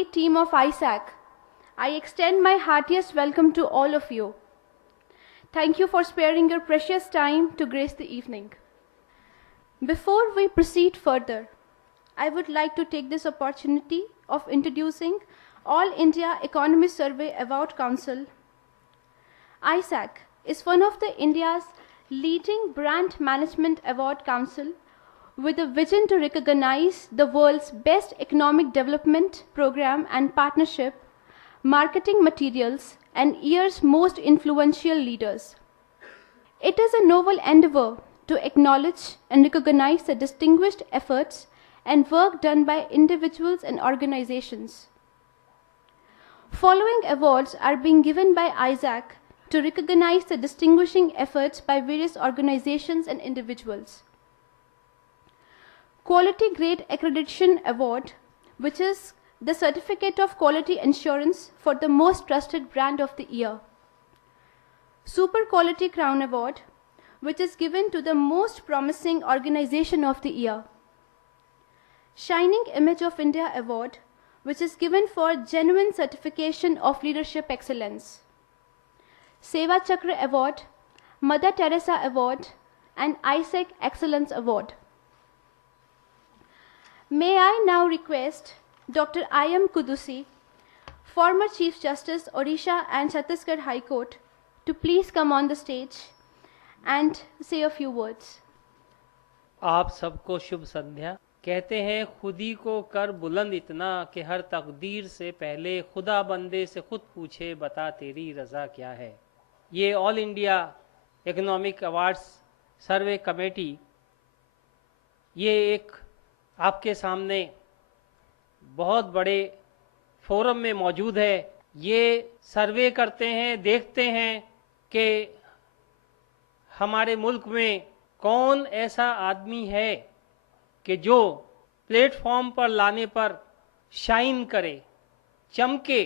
complete team of ISAC, I extend my heartiest welcome to all of you. Thank you for sparing your precious time to grace the evening. Before we proceed further, I would like to take this opportunity of introducing All India Economist Survey Award Council. ISAC is one of the India's leading brand management award council with a vision to recognize the world's best economic development program and partnership, marketing materials, and year's most influential leaders. It is a novel endeavor to acknowledge and recognize the distinguished efforts and work done by individuals and organizations. Following awards are being given by ISAC to recognize the distinguishing efforts by various organizations and individuals. Quality Grade Accreditation Award, which is the certificate of quality assurance for the most trusted brand of the year. Super Quality Crown Award, which is given to the most promising organization of the year. Shining Image of India Award, which is given for genuine certification of leadership excellence. Seva Chakra Award, Mother Teresa Award, and ISAC Excellence Award. May I now request Dr. I.M. Kudusi, former Chief Justice, Odisha and Chhattisgarh High Court, to please come on the stage and say a few words. आप सबको शुभ संध्या। कहते हैं खुदी को कर बुलंद इतना कि हर तकदीर से पहले खुदा बंदे से खुद पूछे बता तेरी रज़ा क्या है। ये ऑल इंडिया इकोनॉमिक अवार्ड्स सर्वे कमेटी ये एक आपके सामने बहुत बड़े फोरम में मौजूद है। ये सर्वे करते हैं, देखते हैं कि हमारे मुल्क में कौन ऐसा आदमी है कि जो प्लेटफॉर्म पर लाने पर शाइन करे, चमके।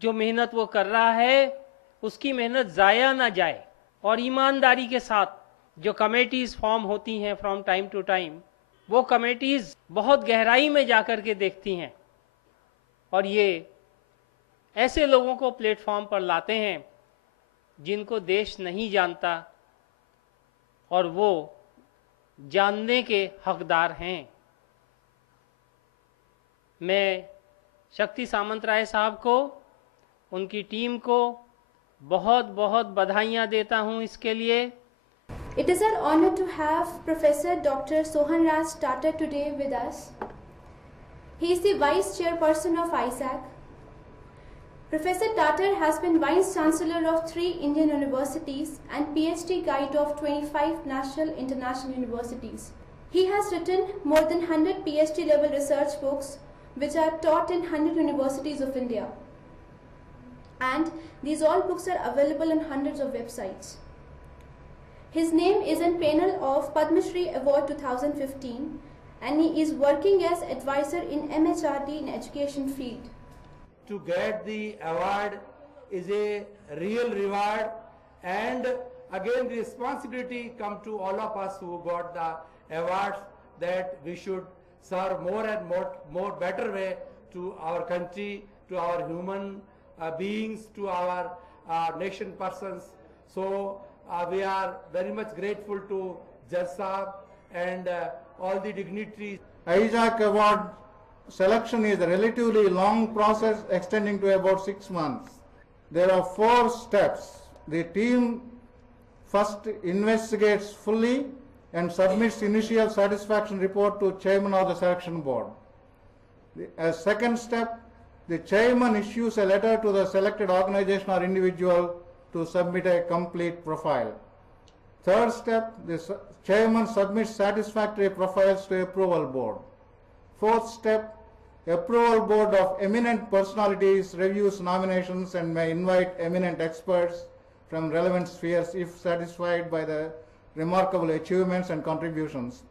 जो मेहनत वो कर रहा है उसकी मेहनत ज़ाया ना जाए, और ईमानदारी के साथ जो कमेटीज़ फॉर्म होती हैं फ्रॉम टाइम टू टाइम, वो कमेटीज़ बहुत गहराई में जाकर के देखती हैं और ये ऐसे लोगों को प्लेटफॉर्म पर लाते हैं जिनको देश नहीं जानता और वो जानने के हकदार हैं। मैं शक्ति सामंतराय साहब को, उनकी टीम को बहुत बहुत बधाइयाँ देता हूँ इसके लिए। It is an honor to have Professor Dr. Sohan Raj Tata today with us. He is the Vice Chairperson of ISAC. Professor Tata has been Vice Chancellor of 3 Indian universities and PhD Guide of 25 national international universities. He has written more than 100 PhD level research books which are taught in 100 universities of India. And these all books are available on hundreds of websites. His name is in panel of Padma Shri Award 2015 and he is working as advisor in MHRD in education field. To get the award is a real reward, and again the responsibility comes to all of us who got the awards, that we should serve more and more better way to our country, to our human beings, to our nation persons. So we are very much grateful to Judge Saab and all the dignitaries. ISAC Award selection is a relatively long process extending to about 6 months. There are 4 steps. The team first investigates fully and submits initial satisfaction report to chairman of the selection board. As second step, the chairman issues a letter to the selected organization or individual to submit a complete profile. Third step, the chairman submits satisfactory profiles to approval board. Fourth step, approval board of eminent personalities reviews nominations and may invite eminent experts from relevant spheres if satisfied by the remarkable achievements and contributions.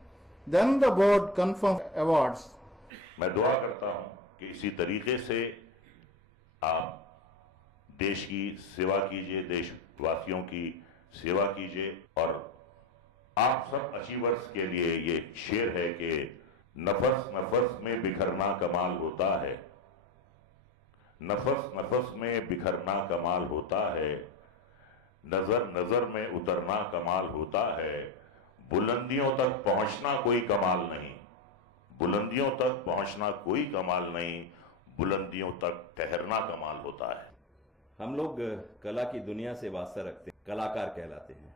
Then the board confirms awards. मैं दुआ करता हूं कि इसी तरीके से आप देश की सेवा कीजिए, देशवासियों की सेवा कीजिए, और आप सब अचीवर्स के लिए ये शेर है कि नफस नफस में बिखरना कमाल होता है, नफस नफस में बिखरना कमाल होता है, नजर नजर में उतरना कमाल होता है, बुलंदियों तक पहुंचना कोई कमाल नहीं, बुलंदियों तक पहुंचना कोई कमाल नहीं, बुलंदियों तक ठहरना कमाल होता है। हम लोग कला की दुनिया से वास्ता रखते हैं, कलाकार कहलाते हैं,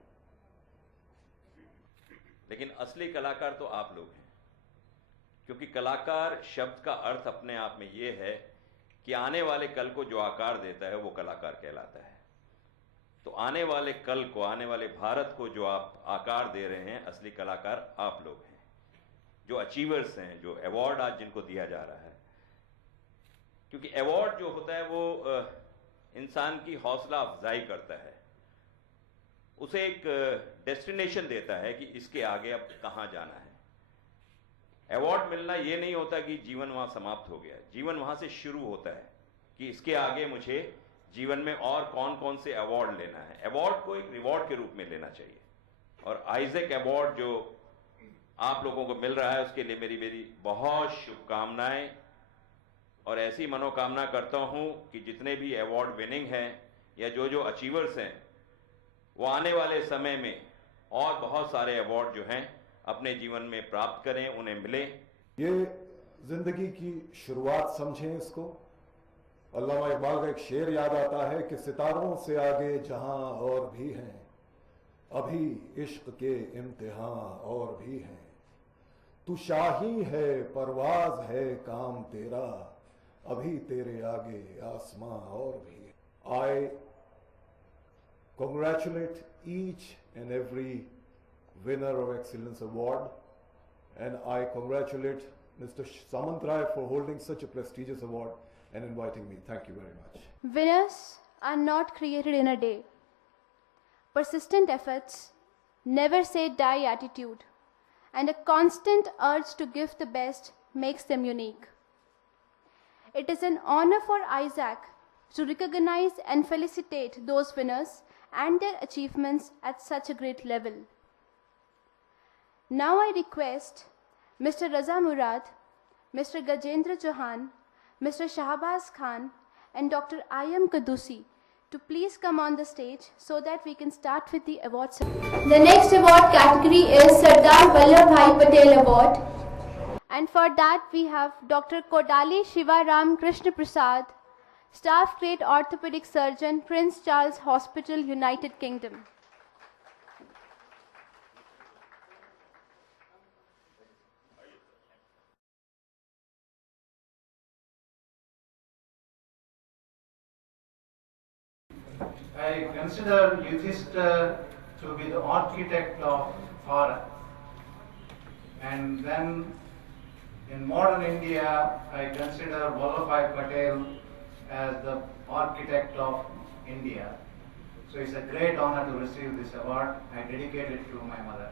लेकिन असली कलाकार तो आप लोग हैं, क्योंकि कलाकार शब्द का अर्थ अपने आप में ये है कि आने वाले कल को जो आकार देता है वो कलाकार कहलाता है। तो आने वाले कल को, आने वाले भारत को जो आप आकार दे रहे हैं, असली कलाकार आप लोग हैं, जो अचीवर्स हैं, जो अवार्ड आज जिनको दिया जा रहा है। क्योंकि अवार्ड जो होता है वो इंसान की हौसला अफजाई करता है, उसे एक डेस्टिनेशन देता है कि इसके आगे अब कहां जाना है। अवार्ड मिलना यह नहीं होता कि जीवन वहां समाप्त हो गया, जीवन वहां से शुरू होता है कि इसके आगे मुझे जीवन में और कौन कौन से अवार्ड लेना है। अवार्ड को एक रिवॉर्ड के रूप में लेना चाहिए, और आइजैक अवार्ड जो आप लोगों को मिल रहा है उसके लिए मेरी बहुत शुभकामनाएं, और ऐसी मनोकामना करता हूं कि जितने भी अवार्ड विनिंग हैं या जो अचीवर्स हैं वो आने वाले समय में और बहुत सारे अवार्ड जो हैं अपने जीवन में प्राप्त करें, उन्हें मिले। ये जिंदगी की शुरुआत समझें इसको। अल्लामा इकबाल का एक शेर याद आता है कि सितारों से आगे जहां और भी हैं, अभी इश्क के इम्तिहान और भी हैं, तू शाही है परवाज है काम तेरा, अभी तेरे आगे आसमां और भी है। I congratulate each and every winner of Excellence Award, and I congratulate Mr. Samantrai for holding such a prestigious award and inviting me. Thank you very much. Winners are not created in a day. Persistent efforts, never say die attitude, and a constant urge to give the best makes them unique. It is an honor for Isaac to recognize and felicitate those winners and their achievements at such a great level. Now I request Mr. Raza Murad, Mr. Gajendra Chauhan, Mr. Shahbaz Khan and Dr. I.M. Kadusi to please come on the stage so that we can start with the award ceremony. The next award category is Sardar Vallabhbhai Patel Award. And for that we have Dr. Kodali Shivaram Krishna Prasad, Staff Grade Orthopedic Surgeon, Prince Charles Hospital, United Kingdom. I consider Yudhishthira to be the architect of Bharat. And then in modern India, I consider Vallabhbhai Patel as the architect of India. So it's a great honor to receive this award. I dedicate it to my mother.